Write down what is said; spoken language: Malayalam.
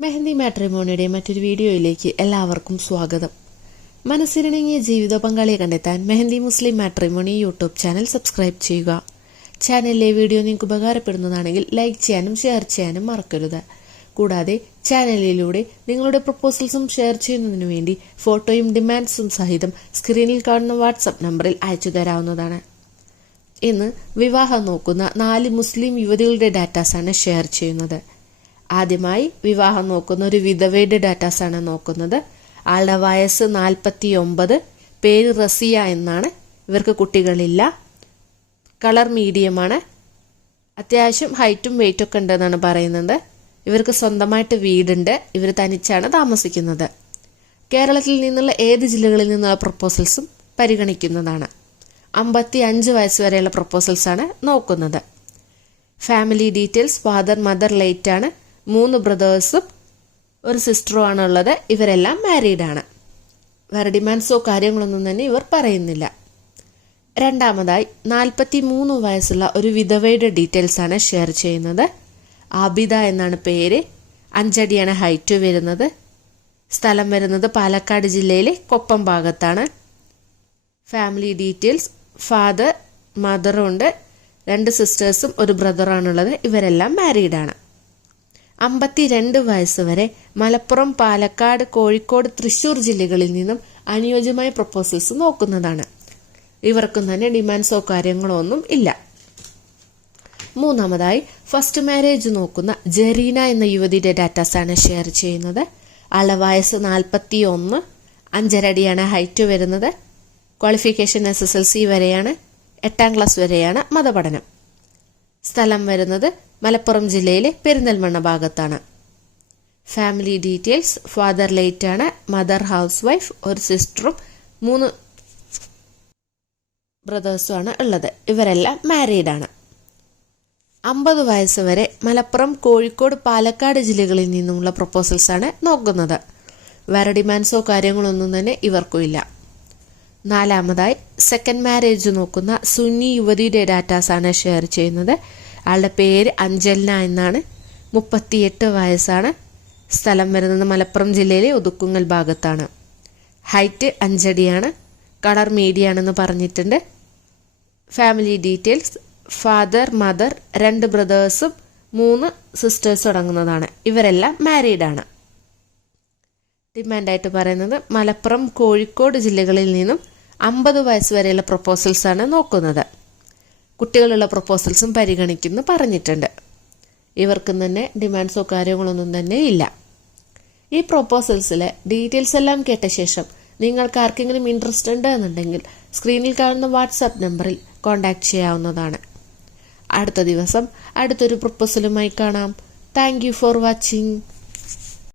മെഹന്തി മാട്രിമോണിയുടെ മറ്റൊരു വീഡിയോയിലേക്ക് എല്ലാവർക്കും സ്വാഗതം. മനസ്സിനിണങ്ങിയ ജീവിത പങ്കാളിയെ കണ്ടെത്താൻ മെഹന്തി മുസ്ലിം മാട്രിമോണി യൂട്യൂബ് ചാനൽ സബ്സ്ക്രൈബ് ചെയ്യുക. ചാനലിലെ വീഡിയോ നിങ്ങൾക്ക് ഉപകാരപ്പെടുന്നതാണെങ്കിൽ ലൈക്ക് ചെയ്യാനും ഷെയർ ചെയ്യാനും മറക്കരുത്. കൂടാതെ ചാനലിലൂടെ നിങ്ങളുടെ പ്രപ്പോസൽസും ഷെയർ ചെയ്യുന്നതിനു വേണ്ടി ഫോട്ടോയും ഡിമാൻഡ്സും സഹിതം സ്ക്രീനിൽ കാണുന്ന വാട്സപ്പ് നമ്പറിൽ അയച്ചു തരാവുന്നതാണ്. ഇന്ന് വിവാഹം നോക്കുന്ന 4 മുസ്ലിം യുവതികളുടെ ഡാറ്റാസാണ് ഷെയർ ചെയ്യുന്നത്. ആദ്യമായി വിവാഹം നോക്കുന്ന ഒരു വിധവയുടെ ഡാറ്റാസാണ് നോക്കുന്നത്. ആളുടെ വയസ്സ് 49, പേര് റസിയ എന്നാണ്. ഇവർക്ക് കുട്ടികളില്ല, കളർ മീഡിയമാണ്, അത്യാവശ്യം ഹൈറ്റും വെയിറ്റൊക്കെ ഉണ്ടെന്നാണ് പറയുന്നത്. ഇവർക്ക് സ്വന്തമായിട്ട് വീടുണ്ട്, ഇവർ തനിച്ചാണ് താമസിക്കുന്നത്. കേരളത്തിൽ നിന്നുള്ള ഏത് ജില്ലകളിൽ നിന്നുള്ള പ്രപ്പോസൽസും പരിഗണിക്കുന്നതാണ്. 55 വയസ്സ് വരെയുള്ള പ്രപ്പോസൽസാണ് നോക്കുന്നത്. Family details: father mother late ആണ്, 3 ബ്രദേഴ്സും 1 സിസ്റ്ററും ആണുള്ളത്. ഇവരെല്ലാം മാരീഡാണ്. വേറെ ഡിമാൻഡ്സോ കാര്യങ്ങളൊന്നും തന്നെ ഇവർ പറയുന്നില്ല. രണ്ടാമതായി 43 വയസ്സുള്ള ഒരു വിധവയുടെ ഡീറ്റെയിൽസ് ആണ് ഷെയർ ചെയ്യുന്നത്. ആബിദ എന്നാണ് പേര്, 5 അടിയാണ് ഹൈറ്റ് വരുന്നത്. സ്ഥലം വരുന്നത് പാലക്കാട് ജില്ലയിലെ കൊപ്പം ഭാഗത്താണ്. ഫാമിലി ഡീറ്റെയിൽസ്: ഫാദർ മദറുണ്ട്, 2 സിസ്റ്റേഴ്സും 1 ബ്രദറാണുള്ളത്. ഇവരെല്ലാം മാരീഡാണ്. 52 വയസ്സ് വരെ മലപ്പുറം, പാലക്കാട്, കോഴിക്കോട്, തൃശൂർ ജില്ലകളിൽ നിന്നും അനുയോജ്യമായ പ്രപ്പോസൽസ് നോക്കുന്നതാണ്. ഇവർക്കും തന്നെ ഡിമാൻഡ്സോ കാര്യങ്ങളോ ഒന്നും ഇല്ല. മൂന്നാമതായി ഫസ്റ്റ് മാരേജ് നോക്കുന്ന ജെറീന എന്ന യുവതിയുടെ ഡാറ്റാസാണ് ഷെയർ ചെയ്യുന്നത്. ആളുടെ വയസ്സ് 41, 5.5 അടിയാണ് ഹൈറ്റ് വരുന്നത്. ക്വാളിഫിക്കേഷൻ SSLC വരെയാണ്, 8ാം ക്ലാസ് വരെയാണ് മതപഠനം. സ്ഥലം വരുന്നത് മലപ്പുറം ജില്ലയിലെ പെരിന്തൽമണ്ണ ഭാഗത്താണ്. ഫാമിലി ഡീറ്റെയിൽസ്: ഫാദർ ലേറ്റ് ആണ്, മദർ ഹൗസ് വൈഫ്, 1 സിസ്റ്ററും 3 ബ്രദേഴ്സും ആണ് ഉള്ളത്. ഇവരെല്ലാം മാരീഡാണ്. 50 വയസ്സ് വരെ മലപ്പുറം, കോഴിക്കോട്, പാലക്കാട് ജില്ലകളിൽ നിന്നുമുള്ള പ്രപ്പോസൽസാണ് നോക്കുന്നത്. വേറെ ഡിമാൻഡ്സോ കാര്യങ്ങളൊന്നും തന്നെ ഇവർക്കും ഇല്ല. നാലാമതായി സെക്കൻഡ് മാരേജ് നോക്കുന്ന സുന്നി യുവതിയുടെ ഡാറ്റാസാണ് ഷെയർ ചെയ്യുന്നത്. ആളുടെ പേര് അഞ്ചൽന എന്നാണ്, 38 വയസ്സാണ്. സ്ഥലം വരുന്നത് മലപ്പുറം ജില്ലയിലെ ഒതുക്കുങ്ങൽ ഭാഗത്താണ്. ഹൈറ്റ് 5 അടിയാണ്, കളർ മീഡിയ ആണെന്ന് പറഞ്ഞിട്ടുണ്ട്. ഫാമിലി ഡീറ്റെയിൽസ്: ഫാദർ മദർ, 2 ബ്രദേഴ്സും 3 സിസ്റ്റേഴ്സും അടങ്ങുന്നതാണ്. ഇവരെല്ലാം മാരീഡാണ്. ഡിമാൻഡായിട്ട് പറയുന്നത് മലപ്പുറം, കോഴിക്കോട് ജില്ലകളിൽ നിന്നും 50 വയസ്സ് വരെയുള്ള പ്രപ്പോസൽസാണ് നോക്കുന്നത്. കുട്ടികളുള്ള പ്രപ്പോസൽസും പരിഗണിക്കുന്നു പറഞ്ഞിട്ടുണ്ട്. ഇവർക്കും തന്നെ ഡിമാൻഡ്സോ കാര്യങ്ങളൊന്നും തന്നെ ഇല്ല. ഈ പ്രപ്പോസൽസിലെ ഡീറ്റെയിൽസ് എല്ലാം കേട്ട ശേഷം നിങ്ങൾക്ക് ആർക്കെങ്കിലും ഇൻട്രസ്റ്റ് ഉണ്ട് എന്നുണ്ടെങ്കിൽ സ്ക്രീനിൽ കാണുന്ന വാട്സാപ്പ് നമ്പറിൽ കോൺടാക്ട് ചെയ്യാവുന്നതാണ്. അടുത്ത ദിവസം അടുത്തൊരു പ്രപ്പോസലുമായി കാണാം. Thank you for watching.